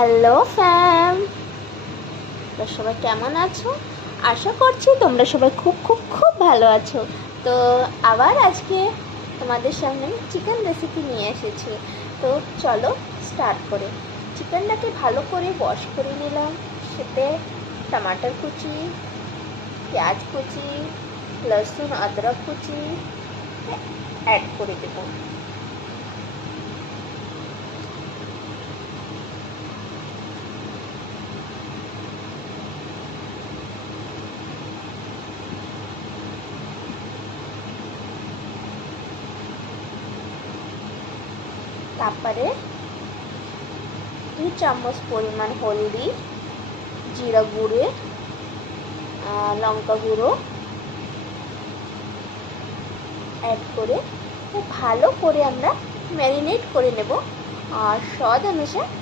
Hello ফ্যাম, তোমরা সবাই কেমন আছো? আশা করছি তোমরা সবাই খুব খুব খুব ভালো আছো। তো আবার আজকে তোমাদের সামনে চিকেন রেসিপি নিয়ে এসেছি। তো চলো স্টার্ট করে। চিকেনটাকে ভালো করে ওয়াশ করে নিলাম, সাথে টমাটার কুচি, পেঁয়াজ কুচি, লসুন আদরক কুচি অ্যাড করে দেবো। তারপরে 2 চামচ পরিমাণ হলদি, জিরা গুঁড়ো, লঙ্কা গুঁড়ো অ্যাড করে খুব ভালো করে আমরা ম্যারিনেট করে নেব। আর স্বাদ অনুসারে